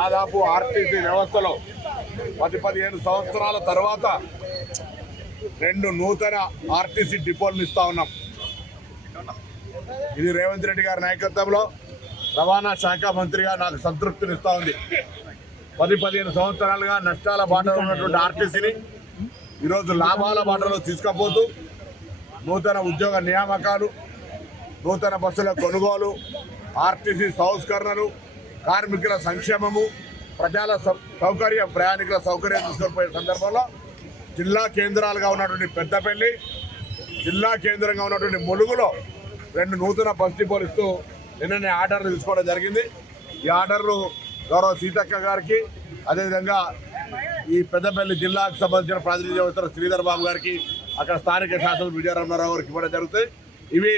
దాదాపు ఆర్టీసీ వ్యవస్థలో 15 సంవత్సరాల తర్వాత 2 నూతన ఆర్టీసీ డిపోలను ఇస్తా ఉన్నాం. ఇది రేవంత్ రెడ్డి గారి నాయకత్వంలో రవాణా శాఖ మంత్రిగా నాకు సంతృప్తినిస్తూ ఉంది. 10-15 సంవత్సరాలుగా నష్టాల బాటలో ఉన్నటువంటి ఆర్టీసీని ఈరోజు లాభాల బాటలో తీసుకుపోతూ నూతన ఉద్యోగ నియామకాలు, నూతన బస్సుల కొనుగోలు, ఆర్టీసీ సంస్కరణలు, కార్మికుల సంక్షేమము, ప్రజల సౌకర్యం, ప్రయాణికుల సౌకర్యం తీసుకొని పోయే సందర్భంలో జిల్లా కేంద్రాలుగా ఉన్నటువంటి పెద్దపల్లి, జిల్లా కేంద్రంగా ఉన్నటువంటి ములుగులో 2 నూతన బస్ డిపోలు ఇస్తూ నిన్ననే ఆర్డర్లు తీసుకోవడం జరిగింది. ఈ ఆర్డర్లు గౌరవ సీతక్క గారికి, అదేవిధంగా ఈ పెద్దపల్లి జిల్లాకు సంబంధించిన ప్రాతినిధ్యం వహిస్తున్న శ్రీధర్ బాబు గారికి, అక్కడ స్థానిక శాసనసభ్యులు విజయరామరావు గారికి ఇవ్వడం జరుగుతాయి. ఇవి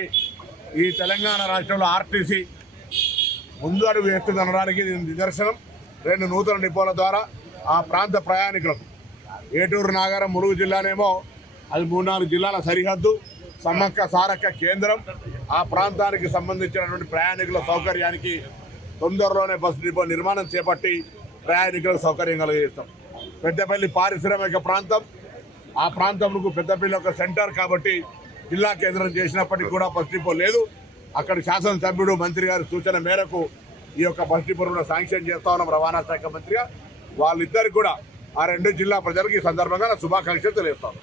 ఈ తెలంగాణ రాష్ట్రంలో ఆర్టీసీ ముందు అడుగు వేస్తుందనడానికి నిదర్శనం. 2 నూతన డిపోల ద్వారా ఆ ప్రాంత ప్రయాణికులకు, ఏటూరు నాగారం ములుగు జిల్లానేమో అది 3-4 జిల్లాల సరిహద్దు, సమ్మక్క సారక్క కేంద్రం. ఆ ప్రాంతానికి సంబంధించినటువంటి ప్రయాణికుల సౌకర్యానికి తొందరలోనే బస్సు డిపో నిర్మాణం చేపట్టి ప్రయాణికులకు సౌకర్యం కలిగిస్తాం. పెద్దపల్లి పారిశ్రామిక ప్రాంతం, ఆ ప్రాంతంలో పెద్దపల్లి ఒక సెంటర్ కాబట్టి జిల్లా కేంద్రం చేసినప్పటికీ కూడా బస్ డిపో లేదు. అక్కడ శాసనసభ్యుడు మంత్రి గారి సూచన మేరకు ఈ యొక్క బస్ డిపోను శాంక్షన్ చేస్తా ఉన్నాం రవాణా శాఖ మంత్రిగా. వాళ్ళిద్దరికి కూడా ఆ 2 జిల్లా ప్రజలకు ఈ సందర్భంగా శుభాకాంక్షలు తెలియజేస్తాం.